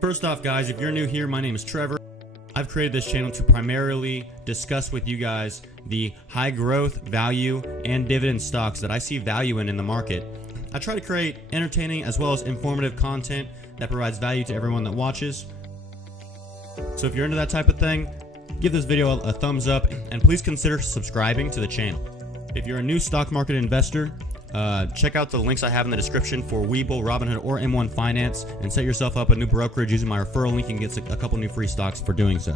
First off, guys, if you're new here, my name is Trevor. I've created this channel to primarily discuss with you guys the high growth, value, and dividend stocks that I see value in the market. I try to create entertaining as well as informative content that provides value to everyone that watches. So if you're into that type of thing, give this video a thumbs up and please consider subscribing to the channel. If you're a new stock market investor, check out the links I have in the description for Webull, Robinhood, or M1 Finance and set yourself up a new brokerage using my referral link and get a couple new free stocks for doing so.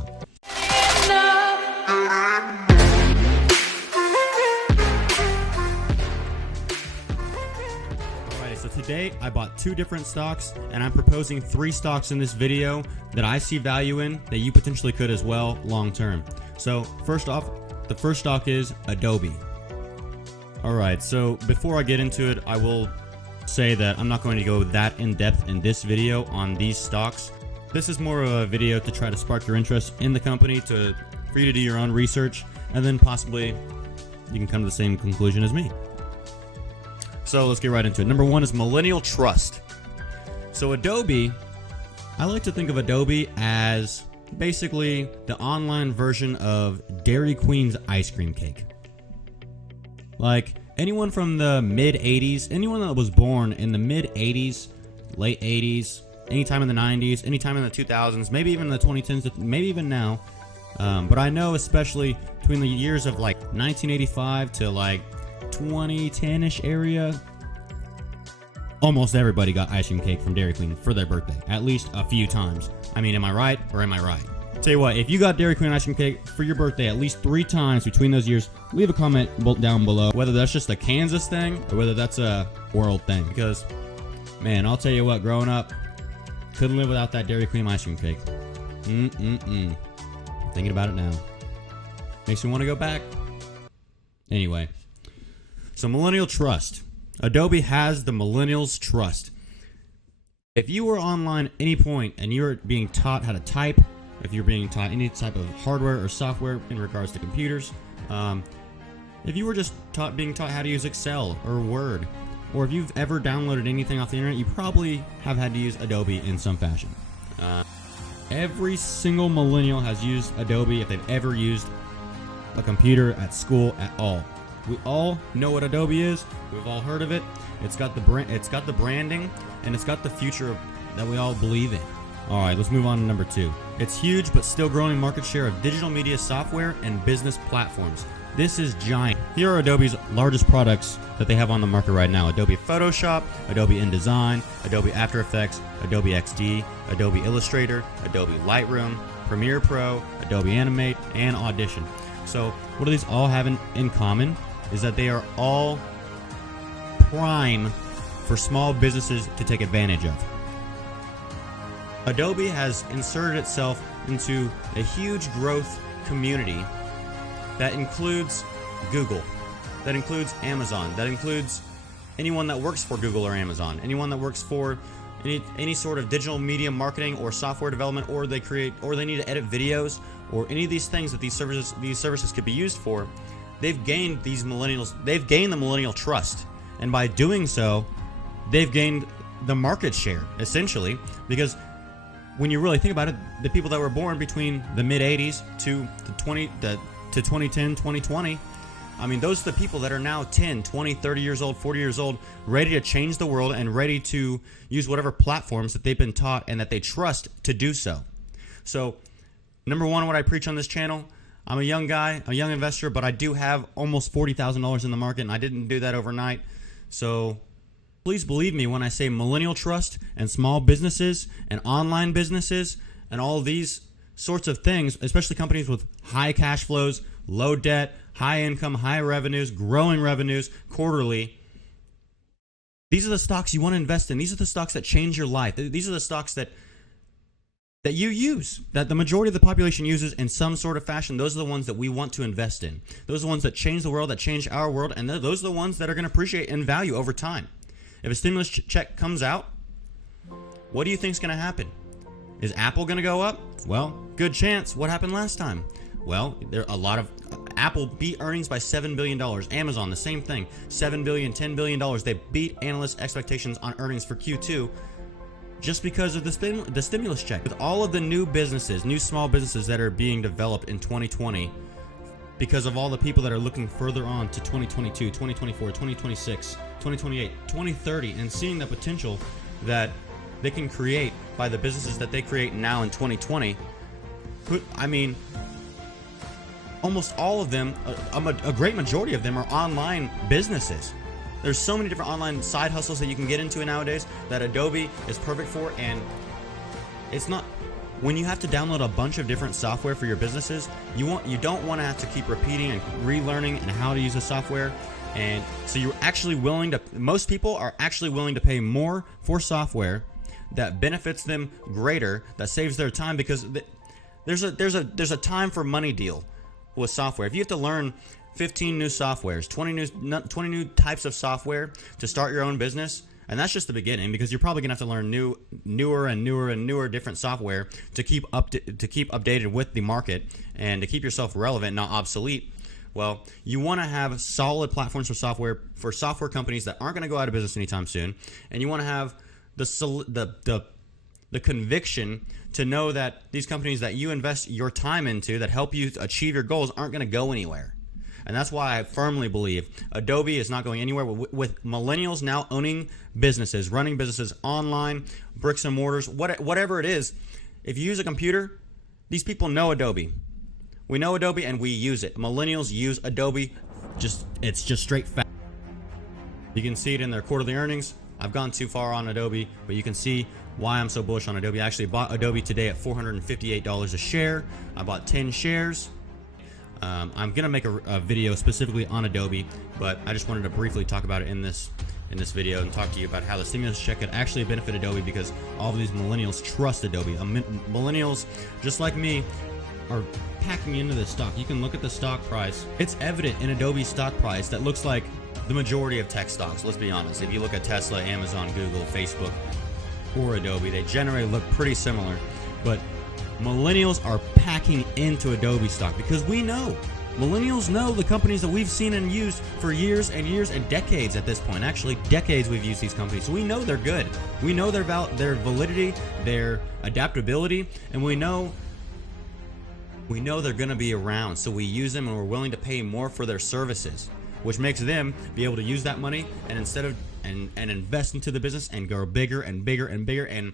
Alright, so today I bought 2 different stocks and I'm proposing 3 stocks in this video that I see value in that you potentially could as well long term. So first off, the first stock is Adobe. Alright, so before I get into it, I will say that I'm not going to go that in depth in this video on these stocks. This is more of a video to try to spark your interest in the company, for you to do your own research, and then possibly you can come to the same conclusion as me. So let's get right into it. Number 1 is Millennial Trust. So Adobe, I like to think of Adobe as basically the online version of Dairy Queen's ice cream cake. Like, anyone from the mid-80s, anyone that was born in the mid-80s, late 80s, anytime in the 90s, anytime in the 2000s, maybe even in the 2010s, maybe even now. But I know especially between the years of like 1985 to like 2010-ish area, almost everybody got ice cream cake from Dairy Queen for their birthday, at least a few times. I mean, am I right or am I right? Tell you what, if you got Dairy Queen ice cream cake for your birthday at least 3 times between those years, leave a comment down below whether that's just a Kansas thing or whether that's a world thing. Because, man, I'll tell you what, growing up, couldn't live without that Dairy Queen ice cream cake. Thinking about it now. Makes me want to go back. Anyway, so Millennial Trust. Adobe has the Millennials Trust. If you were online at any point and you were being taught how to type, if you're being taught any type of hardware or software in regards to computers, if you were just being taught how to use Excel or Word, or if you've ever downloaded anything off the internet, you probably have had to use Adobe in some fashion. Every single millennial has used Adobe if they've ever used a computer at school at all. We all know what Adobe is. We've all heard of it. It's got the branding, and it's got the future that we all believe in. Alright, let's move on to number 2. It's huge but still growing market share of digital media software and business platforms. This is giant. Here are Adobe's largest products that they have on the market right now. Adobe Photoshop, Adobe InDesign, Adobe After Effects, Adobe XD, Adobe Illustrator, Adobe Lightroom, Premiere Pro, Adobe Animate, and Audition. So what do these all have in common is that they are all prime for small businesses to take advantage of. Adobe has inserted itself into a huge growth community that includes Google, that includes Amazon, that includes anyone that works for Google or Amazon, anyone that works for any sort of digital media marketing or software development, or they need to edit videos, or any of these things that these services could be used for. They've gained the Millennial Trust, and by doing so, they've gained the market share essentially, because when you really think about it, the people that were born between the mid-80s to 2010, 2020, I mean, those are the people that are now 10, 20, 30 years old, 40 years old, ready to change the world and ready to use whatever platforms that they've been taught and that they trust to do so. So, number 1, what I preach on this channel, I'm a young guy, a young investor, but I do have almost $40,000 in the market, and I didn't do that overnight. So please believe me when I say Millennial Trust and small businesses and online businesses and all these sorts of things, especially companies with high cash flows, low debt, high income, high revenues, growing revenues quarterly. These are the stocks you want to invest in. These are the stocks that change your life. These are the stocks that you use, that the majority of the population uses in some sort of fashion. Those are the ones that we want to invest in. Those are the ones that change the world, that change our world, and those are the ones that are going to appreciate in value over time. If a stimulus check comes out, what do you think is going to happen? Is Apple going to go up? Well, good chance. What happened last time? Well, Apple beat earnings by $7 billion. Amazon, the same thing. $7 billion, $10 billion. They beat analysts' expectations on earnings for Q2. just because of the stimulus check. With all of the new businesses, new small businesses that are being developed in 2020, because of all the people that are looking further on to 2022, 2024, 2026, 2028, 2030, and seeing the potential that they can create by the businesses that they create now in 2020. I mean, almost all of them, a great majority of them, are online businesses. There's so many different online side hustles that you can get into nowadays that Adobe is perfect for. And it's not, when you have to download a bunch of different software for your businesses, you don't want to have to keep repeating and relearning and how to use the software. And so you're actually most people are actually willing to pay more for software that benefits them greater, that saves their time, because there's a time for money deal with software. If you have to learn 15 new softwares, 20 new types of software to start your own business, and that's just the beginning, because you're probably gonna have to learn newer different software to keep updated with the market and to keep yourself relevant, not obsolete. Well, you want to have solid platforms for software companies that aren't going to go out of business anytime soon, and you want to have the conviction to know that these companies that you invest your time into that help you achieve your goals aren't going to go anywhere. And that's why I firmly believe Adobe is not going anywhere. With millennials now owning businesses, running businesses online, bricks and mortars, whatever it is, if you use a computer, these people know Adobe. We know Adobe and we use it. Millennials use Adobe. It's just straight fact. You can see it in their quarterly earnings. I've gone too far on Adobe, but you can see why I'm so bullish on Adobe. I actually bought Adobe today at $458 a share. I bought 10 shares. I'm gonna make a video specifically on Adobe, but I just wanted to briefly talk about it in this video and talk to you about how the stimulus check could actually benefit Adobe, because all of these millennials trust Adobe. Millennials, just like me, are packing into this stock. You can look at the stock price. It's evident in Adobe's stock price that looks like the majority of tech stocks. Let's be honest. If you look at Tesla, Amazon, Google, Facebook, or Adobe, they generally look pretty similar. But millennials are packing into Adobe stock because millennials know the companies that we've seen and used for years and years and decades at this point. Actually, decades we've used these companies. So we know they're good. We know their validity, their adaptability, and we know they're going to be around. So we use them, and we're willing to pay more for their services, which makes them be able to use that money and invest into the business and go bigger and bigger and bigger. And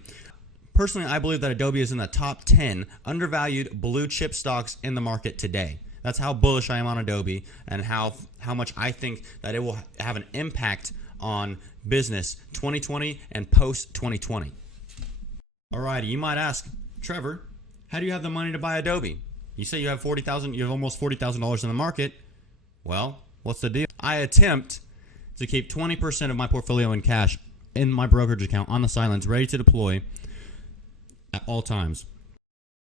personally, I believe that Adobe is in the top 10 undervalued blue chip stocks in the market today. That's how bullish I am on Adobe, and how much I think that it will have an impact on business 2020 and post 2020. Alrighty, you might ask, Trevor, how do you have the money to buy Adobe? You say you have almost $40,000 in the market. Well, what's the deal? I attempt to keep 20% of my portfolio in cash in my brokerage account on the sidelines, ready to deploy at all times.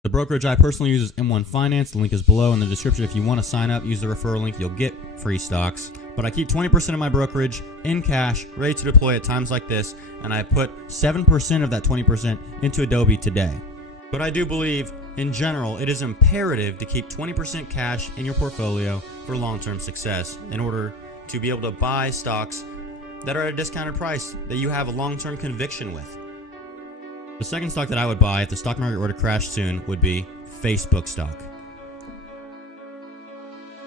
The brokerage I personally use is M1 Finance. The link is below in the description. If you want to sign up, use the referral link. You'll get free stocks. But I keep 20% of my brokerage in cash, ready to deploy at times like this, and I put 7% of that 20% into Adobe today. But I do believe, in general, it is imperative to keep 20% cash in your portfolio for long-term success in order to be able to buy stocks that are at a discounted price that you have a long-term conviction with. The second stock that I would buy if the stock market were to crash soon would be Facebook stock.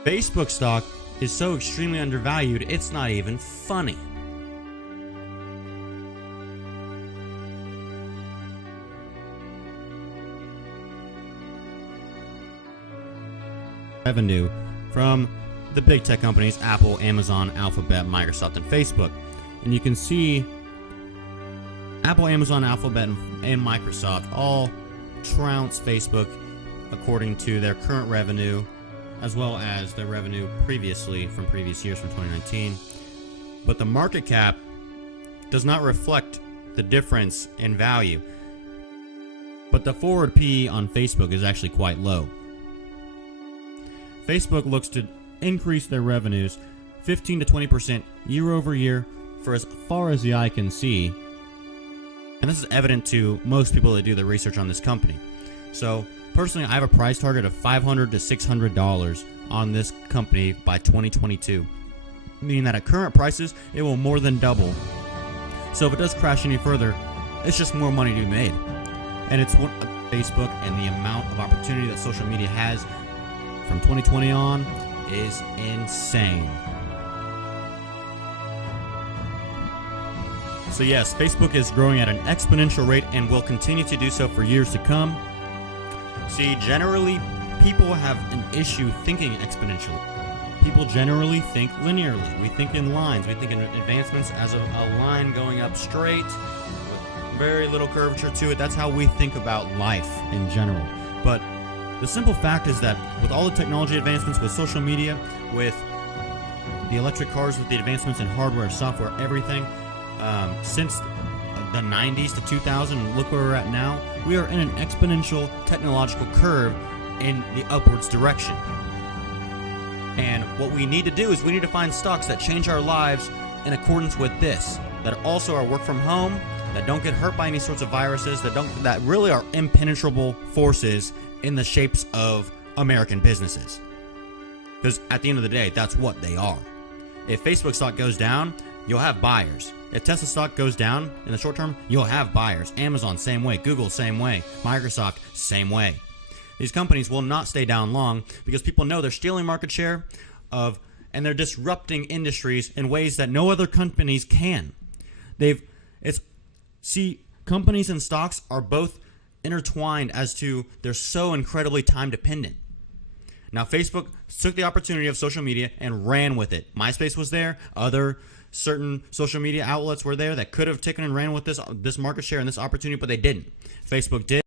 Facebook stock is so extremely undervalued, it's not even funny. Revenue from the big tech companies, Apple, Amazon, Alphabet, Microsoft, and Facebook. And you can see Apple, Amazon, Alphabet, and Microsoft all trounce Facebook according to their current revenue, as well as their revenue previously from previous years from 2019. But the market cap does not reflect the difference in value. But the forward PE on Facebook is actually quite low. Facebook looks to increase their revenues 15 to 20% year over year for as far as the eye can see. And this is evident to most people that do the research on this company. So personally, I have a price target of $500 to $600 on this company by 2022, meaning that at current prices, it will more than double. So if it does crash any further, It's just more money to be made. And it's what Facebook and the amount of opportunity that social media has from 2020 on is insane. So yes, Facebook is growing at an exponential rate and will continue to do so for years to come. See, generally, people have an issue thinking exponentially. People generally think linearly. We think in lines. We think in advancements as a line going up straight with very little curvature to it. That's how we think about life in general. But the simple fact is that with all the technology advancements, with social media, with the electric cars, with the advancements in hardware, software, everything, since the 90s to 2000, look where we're at now, we are in an exponential technological curve in the upwards direction. And what we need to do is we need to find stocks that change our lives in accordance with this, that also are work from home, that don't get hurt by any sorts of viruses, that really are impenetrable forces in the shapes of American businesses. Because at the end of the day, that's what they are. If Facebook stock goes down, you'll have buyers. If Tesla stock goes down in the short term, you'll have buyers. Amazon, same way. Google, same way. Microsoft, same way. These companies will not stay down long because people know they're stealing market share and they're disrupting industries in ways that no other companies can. Companies and stocks are both intertwined as to they're so incredibly time dependent. Now, Facebook took the opportunity of social media and ran with it. MySpace was there. Other certain social media outlets were there that could have taken and ran with this market share and this opportunity, but they didn't. Facebook did.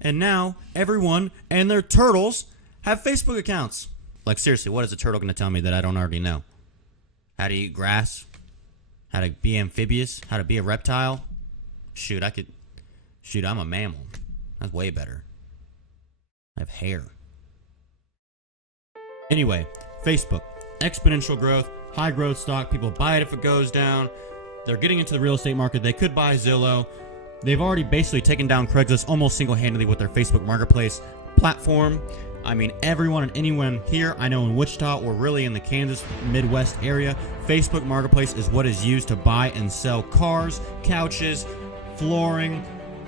And now everyone and their turtles have Facebook accounts. Like, seriously, what is a turtle going to tell me that I don't already know? How to eat grass? How to be amphibious? How to be a reptile? Shoot, I'm a mammal. That's way better. I have hair. Anyway, Facebook, exponential growth, high growth stock. People buy it if it goes down. They're getting into the real estate market. They could buy Zillow. They've already basically taken down Craigslist almost single-handedly with their Facebook Marketplace platform. I mean, everyone and anyone here, I know in Wichita or really in the Kansas Midwest area, Facebook Marketplace is what is used to buy and sell cars, couches, flooring,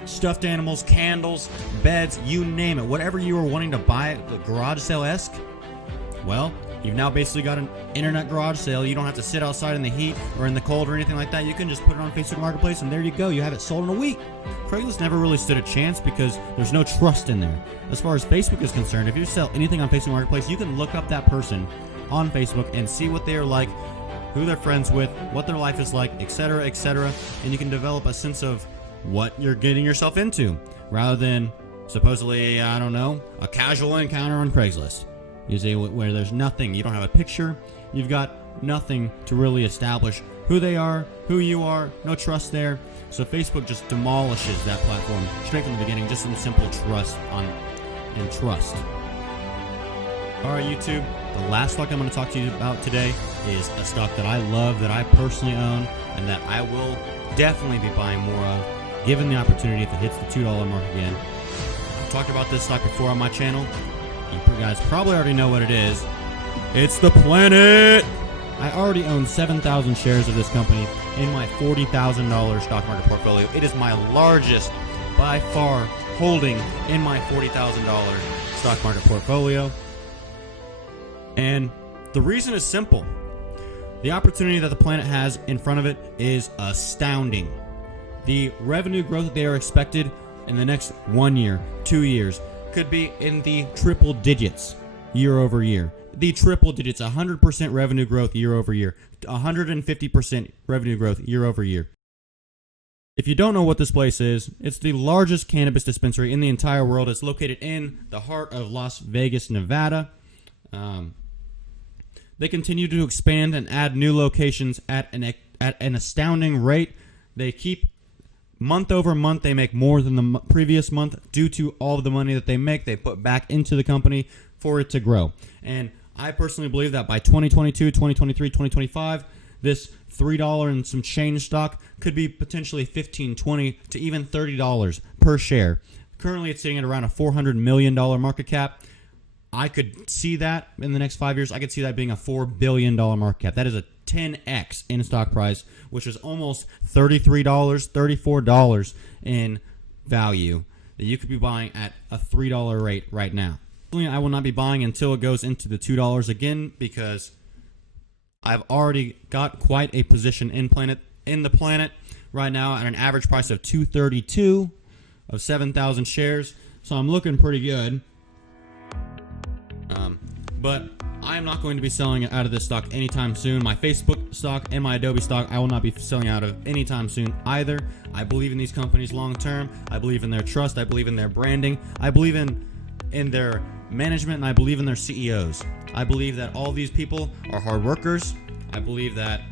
stuffed animals, candles, beds, you name it. Whatever you were wanting to buy, the garage sale-esque, well, you've now basically got an internet garage sale. You don't have to sit outside in the heat or in the cold or anything like that. You can just put it on Facebook Marketplace and there you go. You have it sold in a week. Craigslist never really stood a chance because there's no trust in there. As far as Facebook is concerned, if you sell anything on Facebook Marketplace, you can look up that person on Facebook and see what they are like, who they're friends with, what their life is like, etc., etc., and you can develop a sense of what you're getting yourself into rather than supposedly, I don't know, a casual encounter on Craigslist. You see, where there's nothing, you don't have a picture, you've got nothing to really establish who they are, who you are, no trust there. So Facebook just demolishes that platform straight from the beginning, just in simple trust. All right, YouTube, the last stock I'm going to talk to you about today is a stock that I love, that I personally own, and that I will definitely be buying more of, given the opportunity if it hits the $2 mark again. I've talked about this stock before on my channel. You guys probably already know what it is. It's the Planet! I already own 7,000 shares of this company in my $40,000 stock market portfolio. It is my largest, by far, holding in my $40,000 stock market portfolio. And the reason is simple. The opportunity that the Planet has in front of it is astounding. The revenue growth that they are expected in the next 1 year, 2 years, could be in the triple digits year over year. The triple digits, 100% revenue growth year over year, 150% revenue growth year over year. If you don't know what this place is, it's the largest cannabis dispensary in the entire world. It's located in the heart of Las Vegas, Nevada. They continue to expand and add new locations at an astounding rate. They keep month over month, they make more than the previous month due to all of the money that they make. They put back into the company for it to grow. And I personally believe that by 2022, 2023, 2025, this $3 and some change stock could be potentially $15, $20 to even $30 per share. Currently, it's sitting at around a $400 million market cap. I could see that in the next 5 years. I could see that being a $4 billion market cap. That is a 10x in stock price, which is almost $33, $34 in value that you could be buying at a $3 rate right now. I will not be buying until it goes into the $2 again, because I've already got quite a position in the planet right now at an average price of $232 of 7,000 shares. So I'm looking pretty good. But I am not going to be selling out of this stock anytime soon. My Facebook stock and my Adobe stock, I will not be selling out of anytime soon either. I believe in these companies long term. I believe in their trust. I believe in their branding. I believe in their management, and I believe in their CEOs. I believe that all these people are hard workers. I believe that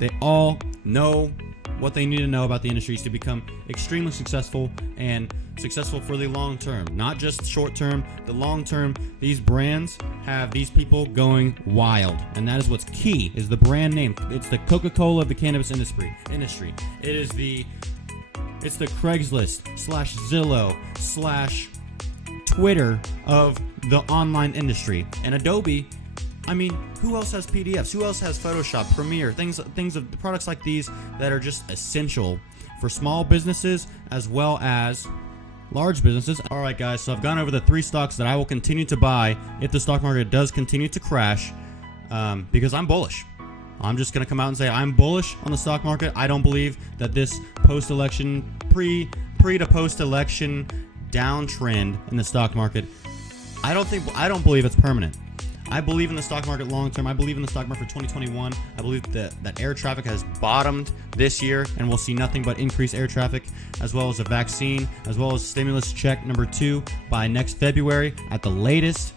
they all know what they need to know about the industries to become extremely successful, and successful for the long term, not just short term. The long term, these brands have these people going wild, and that is what's key, is the brand name. It's the Coca-Cola of the cannabis industry. It's the Craigslist / Zillow / Twitter of the online industry. And Adobe, I mean, who else has PDFs? Who else has Photoshop, Premiere, things of products like these that are just essential for small businesses as well as large businesses. All right, guys, so I've gone over the 3 stocks that I will continue to buy if the stock market does continue to crash, because I'm bullish. I'm just going to come out and say I'm bullish on the stock market. I don't believe that this post-election, pre to post-election downtrend in the stock market, I don't believe it's permanent. I believe in the stock market long term. I believe in the stock market for 2021. I believe that air traffic has bottomed this year, and we'll see nothing but increased air traffic, as well as a vaccine, as well as stimulus check number 2 by next February at the latest.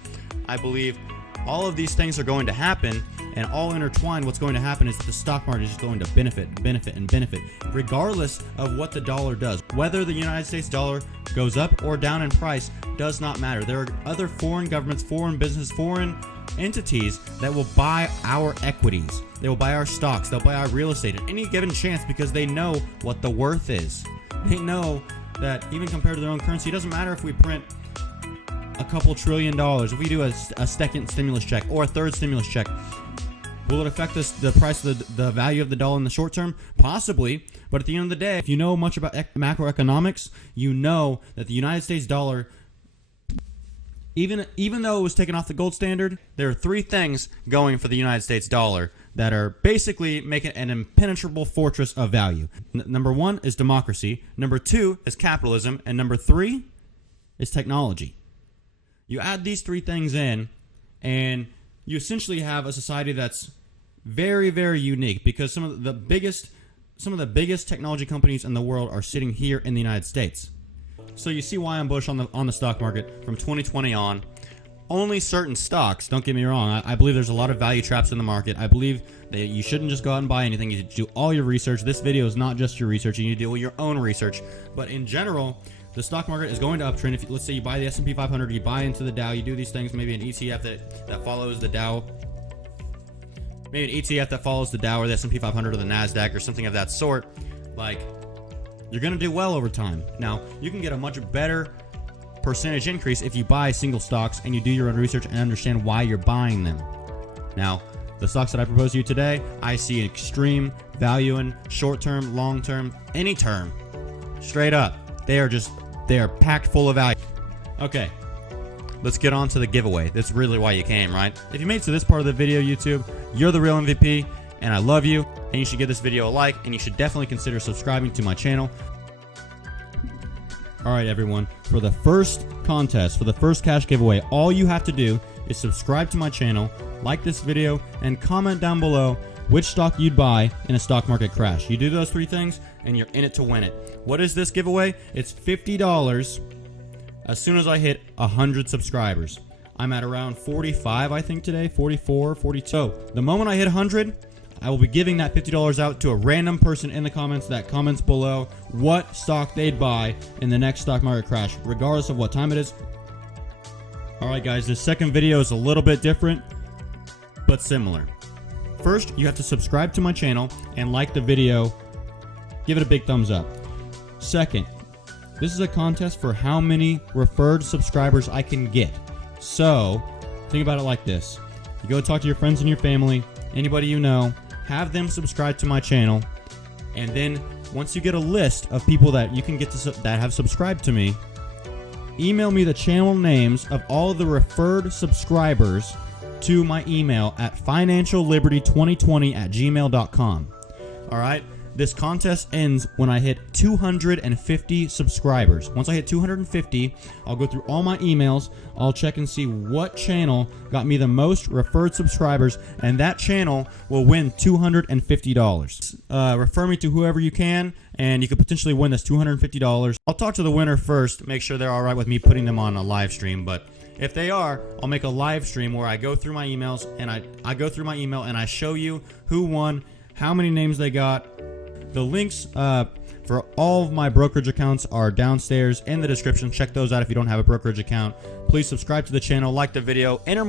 I believe all of these things are going to happen, and all intertwined, what's going to happen is that the stock market is just going to benefit, regardless of what the dollar does. Whether the United States dollar goes up or down in price does not matter. There are other foreign governments, foreign businesses, foreign entities that will buy our equities. They will buy our stocks. They'll buy our real estate at any given chance, because they know what the worth is. They know that even compared to their own currency, it doesn't matter if we print a couple $1 trillion, if we do a second stimulus check or a third stimulus check. Will it affect the price of the value of the dollar in the short term? Possibly. But at the end of the day, if you know much about macroeconomics, you know that the United States dollar, even though it was taken off the gold standard, there are 3 things going for the United States dollar that are basically making an impenetrable fortress of value. Number 1 is democracy. Number 2 is capitalism. And number 3 is technology. You add these 3 things in, and you essentially have a society that's very, very unique, because some of the biggest technology companies in the world are sitting here in the United States. So you see why I'm bullish on the stock market from 2020 on. Only certain stocks, don't get me wrong. I believe there's a lot of value traps in the market. I believe that you shouldn't just go out and buy anything. You should do all your research. This video is not just your research. You need to do your own research. But in general, the stock market is going to uptrend. If let's say you buy the S&P 500, you buy into the Dow, you do these things, maybe an ETF that follows the Dow, maybe an ETF that follows the Dow or the S&P 500 or the NASDAQ or something of that sort, like, you're going to do well over time. Now, you can get a much better percentage increase if you buy single stocks and you do your own research and understand why you're buying them. Now, the stocks that I propose to you today, I see extreme value in short term, long term, any term. Straight up. They are packed full of value. Okay, let's get on to the giveaway. That's really why you came, right? If you made it to this part of the video, YouTube, you're the real MVP, and I love you, and you should give this video a like, and you should definitely consider subscribing to my channel. All right, everyone, for the first contest, for the first cash giveaway, all you have to do is subscribe to my channel, like this video, and comment down below which stock you'd buy in a stock market crash. You do those 3 things, and you're in it to win it. What is this giveaway? It's $50 as soon as I hit 100 subscribers. I'm at around 45, I think, today, 44, 42. So the moment I hit 100, I will be giving that $50 out to a random person in the comments that comments below what stock they'd buy in the next stock market crash, regardless of what time it is. All right, guys, this second video is a little bit different, but similar. First, you have to subscribe to my channel and like the video. Give it a big thumbs up. Second, this is a contest for how many referred subscribers I can get. So, think about it like this. You go talk to your friends and your family, anybody you know, have them subscribe to my channel, and then once you get a list of people that you can get to that have subscribed to me, email me the channel names of all of the referred subscribers to my email at financialliberty2020@gmail.com. All right. This contest ends when I hit 250 subscribers. Once I hit 250, I'll go through all my emails. I'll check and see what channel got me the most referred subscribers, and that channel will win $250. Refer me to whoever you can, and you could potentially win this $250. I'll talk to the winner first, make sure they're all right with me putting them on a live stream, but if they are, I'll make a live stream where I go through my emails, and I go through my email and I show you who won, how many names they got. The links for all of my brokerage accounts are downstairs in the description. Check those out if you don't have a brokerage account. Please subscribe to the channel, like the video, enter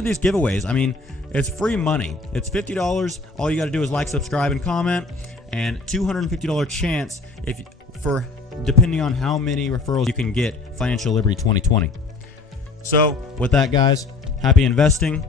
these giveaways. I mean, it's free money. It's $50. All you got to do is like, subscribe, and comment, and $250 chance for depending on how many referrals you can get. Financial Liberty 2020. So with that, guys, happy investing.